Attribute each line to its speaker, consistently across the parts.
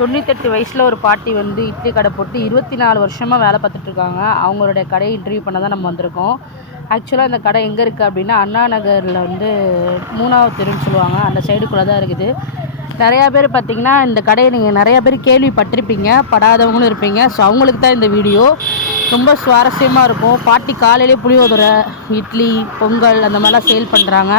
Speaker 1: தொண்ணூத்தெட்டு வயசில் ஒரு பாட்டி வந்து இட்லி கடை போட்டு இருபத்தி நாலு வருஷமாக வேலை பார்த்துட்ருக்காங்க. அவங்களுடைய கடையை இன்டர்வியூ பண்ண தான் நம்ம வந்திருக்கோம். ஆக்சுவலாக இந்த கடை எங்கே இருக்குது அப்படின்னா அண்ணா நகரில் வந்து மூணாவது தெருன்னு சொல்லுவாங்க. அந்த சைடுக்குள்ளே தான் இருக்குது. நிறையா பேர் பார்த்திங்கன்னா இந்த கடையை நீங்கள் நிறையா பேர் கேள்விப்பட்டிருப்பீங்க. படாதவங்களும் இருப்பீங்க. ஸோ அவங்களுக்கு தான் இந்த வீடியோ ரொம்ப சுவாரஸ்யமாக இருக்கும். பாட்டி காலையிலே புளியோதரை இட்லி பொங்கல் அந்த மாதிரிலாம் சேல் பண்ணுறாங்க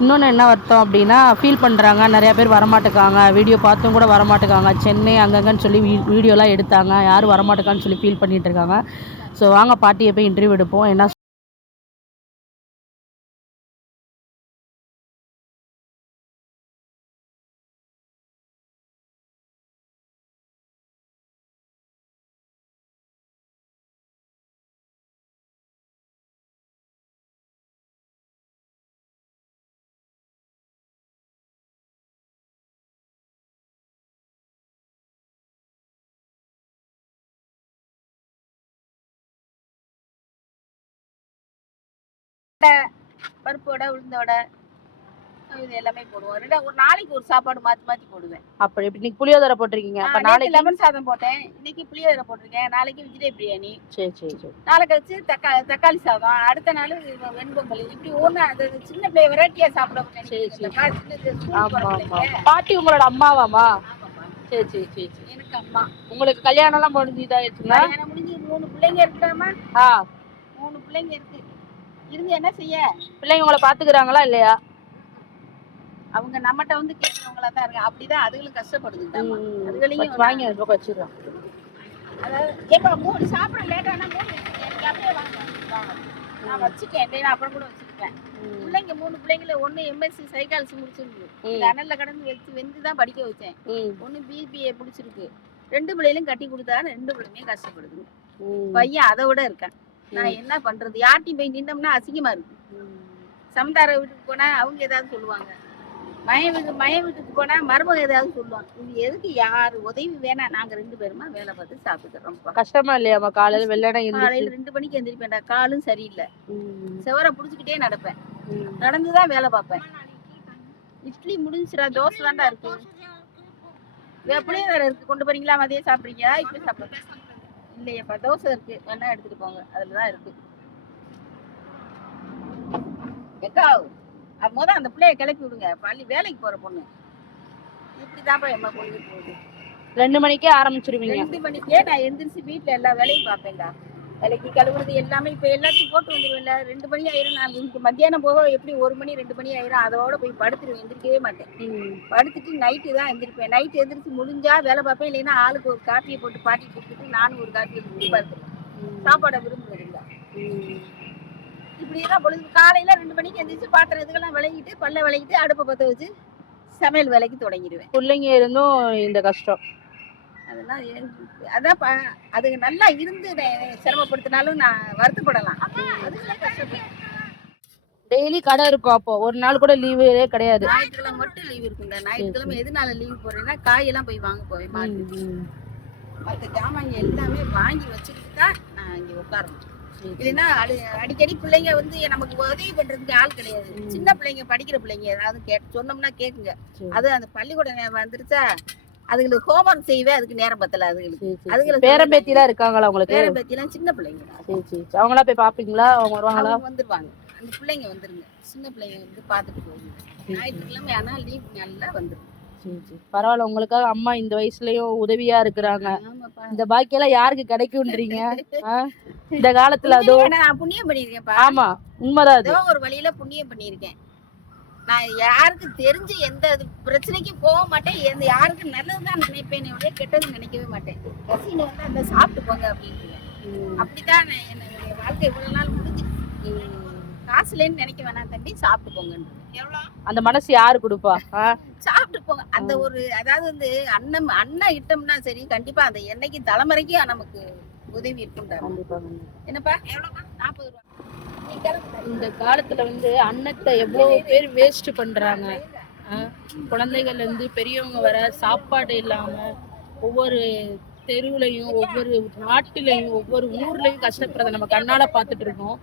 Speaker 1: இன்னொன்று என்ன அர்த்தம் அப்படின்னா ஃபீல் பண்ணுறாங்க நிறையா பேர் வரமாட்டேக்காங்க வீடியோ பார்த்தும் கூட வரமாட்டேக்காங்க. சென்னை அங்கங்கன்னு சொல்லி வீ வீடியோலாம் எடுத்தாங்க யாரும் வரமாட்டேக்கான்னு சொல்லி ஃபீல் பண்ணிட்டு இருக்காங்க. ஸோ வாங்க பாட்டியை போய் இன்டர்வியூ எடுப்போம். என்ன
Speaker 2: பருப்பு வடை உளுந்த வடை இது எல்லாமே போடுவோம். ரெண்டா ஒரு நாளைக்கு ஒரு சாப்பாடு மாத்தி மாத்தி போடுவேன்.
Speaker 1: அப்படி இப்படி இன்னைக்கு புளியோதரை போட்டிருக்கீங்க. அப்போ
Speaker 2: நாளைக்கு லெமன் சாதம் போட்டேன். இன்னைக்கு புளியோதரை போட்டிருக்கேன். நாளைக்கு வெஜிடே பிரியாணி.
Speaker 1: சரி சரி சரி.
Speaker 2: நாளை கழிச்சு தக்கா தக்காளி சாதம். அடுத்த நாள் வெண்பொங்கல் இப்படி ஒன்று அது சின்ன பிள்ளை வெரைட்டியா சாப்பிட
Speaker 1: சரி, சரி. பாட்டி உங்களோட அம்மாவாமா சரி சரி சரி சரி.
Speaker 2: எனக்கு அம்மா.
Speaker 1: உங்களுக்கு கல்யாணம்லாம் முடிஞ்சு இதாகிடுச்சுங்களா
Speaker 2: கல்யாணம் முடிஞ்சு மூணு பிள்ளைங்க இருக்குடாமா?
Speaker 1: ஆ.
Speaker 2: மூணு பிள்ளைங்க இருக்கு. இருந்து என்ன செய்ய?
Speaker 1: பிள்ளைங்க உங்களை பார்த்துக்கிறாங்களா இல்லையா?
Speaker 2: அவங்க நம்மகிட்ட வந்து கேட்கறவங்களா தான் இருக்காங்க. அப்படிதான் அதுகளும் கஷ்டப்படுதுங்க அதுகளையும்
Speaker 1: வச்சு வாங்கி அந்த பக்கம் வச்சிடுறோம்.
Speaker 2: அதாவது ஏப்பா மூணு சாப்பிட லேட்டானா மூணு எனக்கு அப்படியே வாங்க. நான் வச்சுட்டேன். இல்லைன்னா அப்புறம் கூட வச்சுருப்பேன். பிள்ளைங்க மூணு பிள்ளைங்கள ஒன்று எம்எஸ்சி சைக்காலஜி முடிச்சிருக்கு அனல்ல கடந்து வச்சு வெந்து தான் படிக்க வச்சேன். ஒன்று பிபிஏ முடிச்சிருக்கு. ரெண்டு பிள்ளைகளும் கட்டி கொடுத்தா ரெண்டு பிள்ளைங்க கஷ்டப்படுது.
Speaker 1: ம்.
Speaker 2: பையன் அதை விட இருக்கேன். நான் என்ன பண்றது? யார்ட்டையும் போய் நின்னோம்னா அசிங்கமா இருக்கு. சமதார வீட்டுக்கு போனா அவங்க ஏதாவது சொல்லுவாங்க. மய வீட்டு மய வீட்டுக்கு போனா மருமக ஏதாவது சொல்லுவாங்க. இது எதுக்கு யார்? உதவி வேணாம். நாங்க ரெண்டு பேருமா வேலை பார்த்து சாப்பிட்டுக்கிறோம்.
Speaker 1: கஷ்டமா இல்லையாம்மா? காலையில இருந்துச்சு
Speaker 2: காலையில ரெண்டு மணிக்கு எந்திரிப்பேன்டா. காலும் சரியில்லை. செவரை புடிச்சுக்கிட்டே நடப்பேன். நடந்துதான் வேலை பார்ப்பேன். இட்லி முடிஞ்சிடா தோசை தான்டா இருக்கு. எப்படியே வேற இருக்கு. கொண்டு போறீங்களா? மதியம் சாப்பிடுறீங்களா? இப்ப சாப்பிடுறேன். இல்லையப்பா தோசை இருக்கு. வேணா எடுத்துட்டு போங்க. அதுலதான் இருக்கு. எக்கா அது முத அந்த பிள்ளைய கிளப்பி விடுங்க. பள்ளி வேலைக்கு போற பொண்ணு. இப்படிதான்ப்பா எம்மா பொண்ணு போகுது.
Speaker 1: ரெண்டு மணிக்கே ஆரம்பிச்சிருவீங்க.
Speaker 2: ரெண்டு மணிக்கே நான் எந்திரிச்சு வீட்டுல எல்லா வேலையும் பார்ப்பேன்டா. விலைக்கு கழுவுறது எல்லாமே இப்ப எல்லாத்தையும் போட்டு வந்துருவேன்ல. ரெண்டு மணி ஆயிரும். நான் இன்னைக்கு மத்தியானம் போக எப்படி ஒரு மணி ரெண்டு மணி ஆயிரும்? அதோட போய் படுத்துருவேன். எந்திரிக்கவே மாட்டேன். படுத்துட்டு நைட்டு தான் எந்திரிப்பேன். நைட்டு எந்திரிச்சு முடிஞ்சா வேலை பார்ப்பேன். இல்லைன்னா ஆளுக்கு ஒரு காப்பியை போட்டு பாட்டி கொடுத்துட்டு நானும் ஒரு காப்பியை குடிச்சு படுத்துருவேன்.
Speaker 1: ம்,
Speaker 2: சாப்பாடை விரும்புறதில்ல
Speaker 1: ம்.
Speaker 2: இப்படிதான் பொழுது காலையில ரெண்டு மணிக்கு எந்திரிச்சு பாத்திரம் இதுக்கெல்லாம் விளக்கிட்டு பல்ல விளக்கிட்டு அடுப்பை பற்ற வச்சு சமையல் வேலைக்கு தொடங்கிடுவேன்
Speaker 1: பிள்ளைங்க இருந்தும் இந்த கஷ்டம்.
Speaker 2: அதெல்லாம் ஏன்- அதான் ப- அதுங்க நல்லா இருந்து சிரமப்படுத்தினாலும் நான் வருத்தப்படலாம்.
Speaker 1: டெய்லி கடை இருக்கும் அப்போ. ஒரு நாள் கூட லீவே கிடையாது.
Speaker 2: ஞாயிற்றுக்கிழமை மட்டும் லீவ் இருக்குங்க ஞாயிற்றுக்கிழமை எதனால லீவ் போறேன்னா காயெல்லாம் போய் வாங்க போவேன் மற்ற ஜாமான் எல்லாமே வாங்கி வச்சுக்கிட்டு தான் நான் இங்கே உட்காரணும். இல்லைன்னா அடி அடிக்கடி பிள்ளைங்க வந்து நமக்கு உதவி பண்றதுக்கு ஆள் கிடையாது. சின்ன பிள்ளைங்க படிக்கிற பிள்ளைங்க ஏதாவது கேட்டு சொன்னோம்னா கேக்குங்க.
Speaker 1: சரி.
Speaker 2: அது அந்த பள்ளிக்கூடம் வந்துருச்சா? அதுங்களுக்கு ஹோம்ஒர்க் செய்யவே அதுக்கு நேரம் பத்தல அதுங்களுக்கு. அதுங்களுக்கு
Speaker 1: பேரம்பேத்திலாம் இருக்காங்களா உங்களுக்கு?
Speaker 2: பேர பேத்திலாம் சின்ன பிள்ளைங்க.
Speaker 1: சரி சரி. அவங்களா போய் பாப்பீங்களா? அவங்க வருவாங்களா?
Speaker 2: வந்துருவாங்க. அந்த பிள்ளைங்க வந்துருங்க. சின்ன பிள்ளைங்க வந்து பார்த்துட்டு போகுங்க ஞாயிற்றுக்கிழமை ஆனா லீவ் நல்லா
Speaker 1: சரி பரவாயில்ல உங்களுக்காக அம்மா இந்த வயசுலயும் உதவியா இருக்கிறாங்க. இந்த பாக்கியெல்லாம் யாருக்கு கிடைக்கும்ன்றீங்க? இந்த காலத்துல அதோ
Speaker 2: புண்ணியம் பண்ணியிருக்கேன்ப்பா.
Speaker 1: ஆமா உண்மைதான்
Speaker 2: ஒரு வழியில புண்ணியம் பண்ணியிருக்கேன். நான் யாருக்கு தெரிஞ்சு எந்த இது பிரச்சனைக்கும் போக மாட்டேன். எந்த யாருக்கு நல்லதுதான் நினைப்பேனே ஒழிய கெட்டது நினைக்கவே மாட்டேன். கசின்னு வந்து அந்த சாப்பிட்டு போங்க அப்படின்னு நான் என்னுடைய வாழ்க்கை இவ்வளவு நாள் முடிஞ்சு. காசுலேன்னு நினைக்க வேணாம் தம்பி சாப்பிட்டு போங்கன்னு எவ்வளோ?
Speaker 1: அந்த மனசு யாரு கொடுப்பா?
Speaker 2: சாப்பிட்டு போங்க. அந்த ஒரு அதாவது வந்து அன்னம் அண்ணன் இட்டோம்னா சரி கண்டிப்பா அந்த என்னைக்கு தலைமுறைக்கும் நமக்கு உதவி இருக்கும்டா. என்னப்பா? எவ்வளோப்பா நாற்பது ரூபா.
Speaker 1: இந்த காலத்துல வந்து அன்னத்தை எவ்வளவு பேர் வேஸ்ட் பண்றாங்க. குழந்தைகள் வந்து பெரியவங்க வர சாப்பாடு இல்லாம ஒவ்வொரு தெருவுலையும் ஒவ்வொரு நாட்டிலையும் ஒவ்வொரு ஊர்லயும் கஷ்டப்படுறத நம்ம கண்ணால பார்த்துட்டு இருக்கோம்.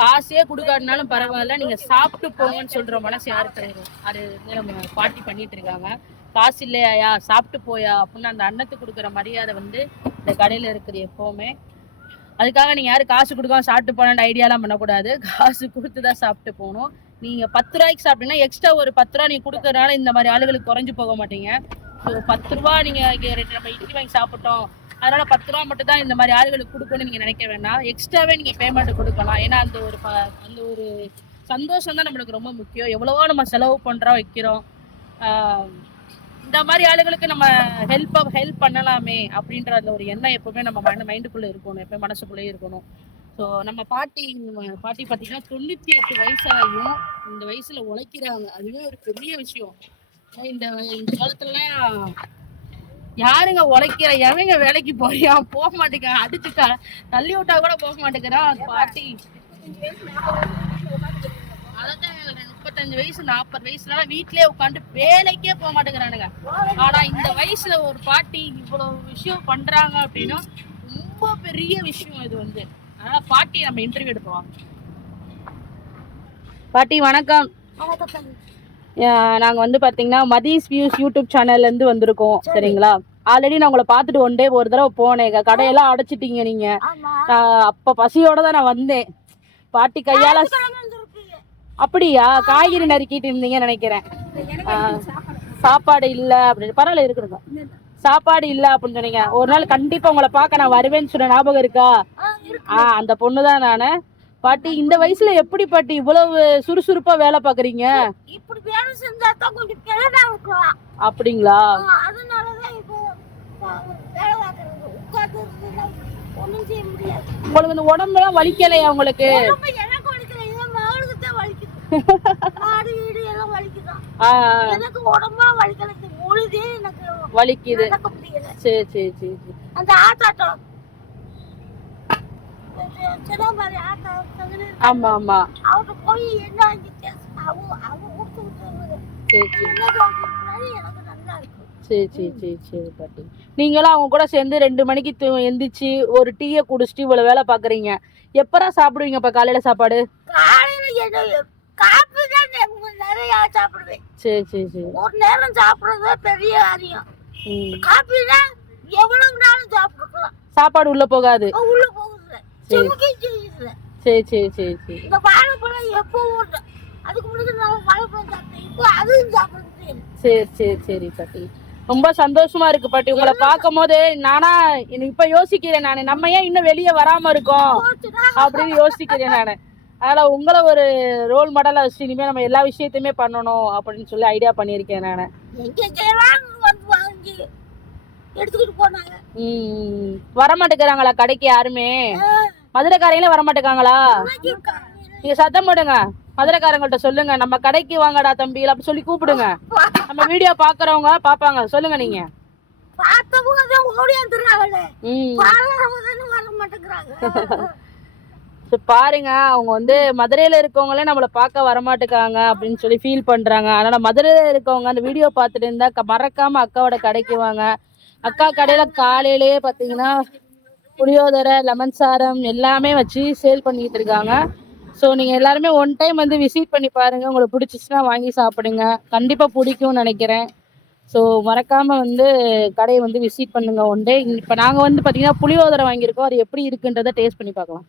Speaker 1: காசே கொடுக்காட்டினாலும் பரவாயில்ல நீங்க சாப்பிட்டு போங்கன்னு சொல்ற மனசு யாருக்கு கிடையாது அது வந்து நம்ம பாட்டி பண்ணிட்டு இருக்காங்க. காசு இல்லையா சாப்பிட்டு போயா? அப்படின்னு அந்த அன்னத்துக்கு கொடுக்குற மரியாதை வந்து இந்த கடையில் இருக்குது எப்பவுமே. அதுக்காக நீங்கள் யாரும் காசு கொடுக்காம சாப்பிட்டு போன ஐடியாலாம் பண்ணக்கூடாது. காசு கொடுத்து தான் சாப்பிட்டு போகணும். நீங்கள் பத்து ரூபாய்க்கு சாப்பிட்டீங்கன்னா எக்ஸ்ட்ரா ஒரு பத்து ரூபா நீங்கள் கொடுக்கறதுனால இந்த மாதிரி ஆளுகளுக்கு குறைஞ்சு போக மாட்டீங்க. ஸோ பத்து ரூபா நீங்கள் ரெண்டு நம்ம இட்லி வாங்கி சாப்பிட்டோம். அதனால பத்து ரூபா மட்டும் தான் இந்த மாதிரி ஆளுகளுக்கு கொடுக்கணும்னு நீங்கள் நினைக்க வேண்டாம். எக்ஸ்ட்ராவே நீங்கள் பேமெண்ட் கொடுக்கலாம். ஏன்னா அந்த ஒரு ப- அந்த ஒரு சந்தோஷம் தான் நம்மளுக்கு ரொம்ப முக்கியம். எவ்வளவோ நம்ம செலவு பண்ணுறோம் வைக்கிறோம். இந்த மாதிரி ஆளுகளுக்கு நம்ம ஹெல்ப் ஹெல்ப் பண்ணலாமே அப்படின்ற அந்த ஒரு எண்ணம் எப்பவுமே நம்ம மைண்ட் மைண்டுக்குள்ளே இருக்கணும். எப்பவுமே மனசுக்குள்ளேயே இருக்கணும். ஸோ நம்ம பாட்டி பாட்டி பார்த்தீங்கன்னா தொண்ணூற்றி எட்டு வயசாகியும் இந்த வயசில் உழைக்கிறாங்க. அதுவே ஒரு பெரிய விஷயம். இந்த இந்த காலத்துலலாம் யாருங்க உழைக்கிற? எவங்க வேலைக்கு போறியா? போக மாட்டேங்கிறான் அடிச்சு தள்ளி விட்டா கூட போக மாட்டேங்கிறான் பாட்டி. முப்பத்தஞ்சு வயசு நாற்பது வயசுல வீட்லயே உட்காந்து வேலைக்கே போக மாட்டேங்கிறானுங்க. ஆனா இந்த வயசுல ஒரு பாட்டி இவ்வளவு விஷயம் பண்றாங்க அப்படின்னா ரொம்ப பெரிய விஷயம் இது வந்து. அதனால பாட்டி நம்ம இன்டர்வியூ எடுப்போம் பாட்டி வணக்கம். அஹ் நாங்க வந்து பாத்தீங்கன்னா மதீஸ் வியூஸ் யூடியூப் சேனல்ல இருந்து வந்திருக்கோம். சரிங்களா? ஆல்ரெடி நான் உங்களை பார்த்துட்டு ஒன் டே ஒரு தடவை போனேன். க- கடையெல்லாம் அடைச்சிட்டீங்க நீங்க. நான் அப்ப பசியோட தான் நான் வந்தேன். பாட்டி கையால அப்படியா? காய்கறி நறுக்கிட்டு இருந்தீங்கன்னு நினைக்கிறேன். சாப்பாடு. இல்ல அப்படின்னு பரவாயில்ல இருக்கணுங்க. சாப்பாடு இல்ல அப்படின்னு சொன்னீங்க. ஒரு நாள் கண்டிப்பா உங்களை பார்க்க நான் வருவேன்னு சொன்ன ஞாபகம் இருக்கா? ஆ அந்த பொண்ணு தான் நானு. பாட்டி இந்த வயசுல எப்படி பாட்டி இவ்வளவு சுறுசுறுப்பா வேலை பாக்குறீங்க அப்படிங்களா? உங்களுக்கு இந்த உடம்புலாம் வலிக்கலையா உங்களுக்கு?
Speaker 3: முடியல
Speaker 1: சரி சரி சரி சரி.
Speaker 3: அந்த ஆட்டாட்டம்
Speaker 1: ஆமா ஆமா.
Speaker 3: போய் என்ன
Speaker 1: சரி சரி. சரி சரி சரி சரி பாட்டி. நீங்களும் அவங்க கூட சேர்ந்து ரெண்டு மணிக்கு எந்திரிச்சு ஒரு டீயை குடிச்சிட்டு இவ்வளவு வேலை பாக்குறீங்க. எப்பரா சாப்பிடுவீங்க இப்ப காலையில சாப்பாடு?
Speaker 3: காப்பி தான் நிறைய சாப்பிடுவேன்.
Speaker 1: சரி சரி சரி.
Speaker 3: ஒரு நேரம் சாப்பிடுறது பெரிய காரியம். காப்பினா எவ்வளவு நாளும் சாப்பிட்டுக்கலாம்.
Speaker 1: சாப்பாடு உள்ள போகாது.
Speaker 3: உள்ள போகுது.
Speaker 1: சரி. சரி சரி சரி
Speaker 3: இந்த வாழைப்பழம் எப்போ அதுக்கு முன்னாடி நான் வாழைப்பழம் சாப்பிட்டேன். இப்போ அதுவும் சாப்பிட முடியல
Speaker 1: சரி சரி சரி பாட்டி. ரொம்ப சந்தோஷமா இருக்கு பாட்டி. உங்களை பார்க்கும் போது நானா இப்ப யோசிக்கிறேன் நானு. நம்ம ஏன் இன்னும் வெளியே வராம இருக்கோம்? அப்படின்னு யோசிக்கிறேன் நானு. அதனால உங்களை ஒரு ரோல் மாடலா வச்சு இனிமே நம்ம எல்லா விஷயத்தையுமே பண்ணணும் அப்படின்னு சொல்லி ஐடியா பண்ணியிருக்கேன் நானு.
Speaker 3: எடுத்துக்கிட்டு போனாங்க.
Speaker 1: ம் வர மாட்டேங்கிறாங்களா கடைக்கு யாருமே? மதுரைக்காரங்களே வர மாட்டேங்காங்களா
Speaker 3: இன்னைக்கு காலையில
Speaker 1: நீங்க சத்தம் போடுங்க. மதுரைக்காரங்கள்ட்ட சொல்லுங்க. நம்ம கடைக்கு வாங்கடா தம்பி அப்படி சொல்லி கூப்பிடுங்க. நம்ம வீடியோ பாக்குறவங்க பாப்பாங்க சொல்லுங்க நீங்க.
Speaker 3: பார்த்தவங்க தானே வர மாட்டேங்கிறாங்க
Speaker 1: ஸோ பாருங்க அவங்க வந்து மதுரையில் இருக்கவங்களே நம்மளை பார்க்க வரமாட்டேக்காங்க அப்படின்னு சொல்லி ஃபீல் பண்ணுறாங்க அதனால் மதுரையில் இருக்கவங்க அந்த வீடியோ பார்த்துட்டு இருந்தால் க- மறக்காமல் அக்காவோட கடைக்கு வாங்க. அக்கா கடையில் காலையிலேயே பார்த்தீங்கன்னா புளியோதரை லெமன் சாரம் எல்லாமே வச்சு சேல் பண்ணிக்கிட்டு இருக்காங்க. ஸோ நீங்கள் எல்லாருமே ஒன் டைம் வந்து விசிட் பண்ணி பாருங்கள் உங்களுக்கு பிடிச்சிச்சுன்னா வாங்கி சாப்பிடுங்க. கண்டிப்பாக பிடிக்கும்னு நினைக்கிறேன். ஸோ மறக்காமல் வந்து கடையை வந்து விசிட் பண்ணுங்க ஒன் டே இப்போ நாங்கள் வந்து பார்த்தீங்கன்னா புளியோதரை வாங்கியிருக்கோம். அது எப்படி இருக்குன்றதை டேஸ்ட் பண்ணி பார்க்கலாம்.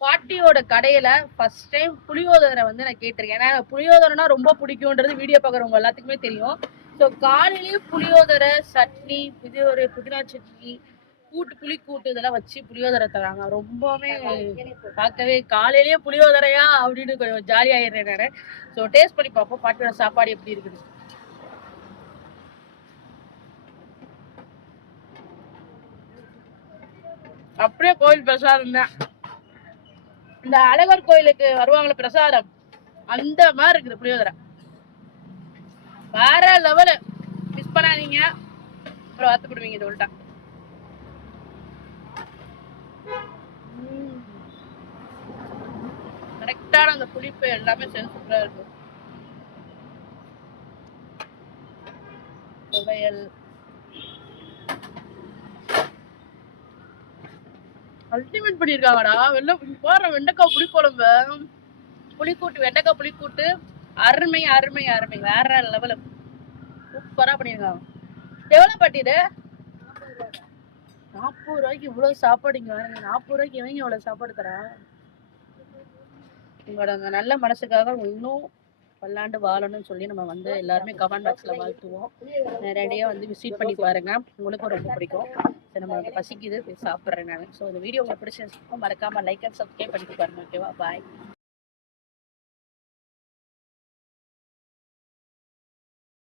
Speaker 1: பாட்டியோட கடையில ஃபர்ஸ்ட் டைம் புளியோதரை வந்து நான் கேட்டிருக்கேன். ஏன்னா புளியோதரைனா ரொம்ப பிடிக்கும்ன்றது வீடியோ பார்க்குறவங்க எல்லாத்துக்குமே தெரியும். ஸோ காலையிலேயே புளியோதரை சட்னி இது ஒரு புதினா சட்னி கூட்டு புளி கூட்டு இதெல்லாம் வச்சு புளியோதரை தராங்க. ரொம்பவே பார்க்கவே காலையிலேயே புளியோதரையா அப்படின்னு கொஞ்சம் ஜாலியாகிடுறேன் நான். ஸோ டேஸ்ட் பண்ணி பார்ப்போம். பாட்டியோட சாப்பாடு எப்படி இருக்குது அப்படியே கோயில் பிரசாதம் தான். இந்த அழகர் கோயிலுக்கு வருவாங்களே பிரசாதம்? அந்த மாதிரி இருக்குது புளியோதரை. வேற லெவலு மிஸ் பண்ணாதீங்க. அப்புறம் வருத்தப்படுவீங்க இது உள்டா கரெக்டான அந்த புளிப்பு எல்லாமே சேர்ந்து சூப்பரா இருக்கும். துவையல். அல்டிமேட் பண்ணியிருக்காங்கடா வெள்ள போடுற வெண்டைக்காய் புளிக்குழம்பு புளிக்கூட்டு வெண்டைக்காய் புளிக்கூட்டு. அருமை அருமை அருமை. வேற லெவலு சூப்பரா பண்ணிருக்காங்க. எவ்வளவு பாட்டி நாற்பது ரூபாய்க்கு இவ்வளவு சாப்பாடு இங்க வாங்க. நாற்பது ரூபாய்க்கு இவங்க இவ்வளவு சாப்பாடு தரா? உங்களோட நல்ல மனசுக்காக இன்னும் பல்லாண்டு வாழணும்னு சொல்லி நம்ம வந்து எல்லாருமே கமெண்ட் பாக்ஸ்ல வாழ்த்துவோம். நேரடியாக வந்து விசிட் பண்ணி பாருங்க. உங்களுக்கும் ரொம்ப பிடிக்கும். சரி நம்ம பசிக்குது போய் சாப்பிட்றேன் நான். ஸோ இந்த வீடியோ உங்களுக்கு பிடிச்சிருந்துச்சுன்னா மறக்காமல் லைக் அண்ட் சப்ஸ்கிரைப் பண்ணிட்டு பாருங்க ஓகேவா பாய்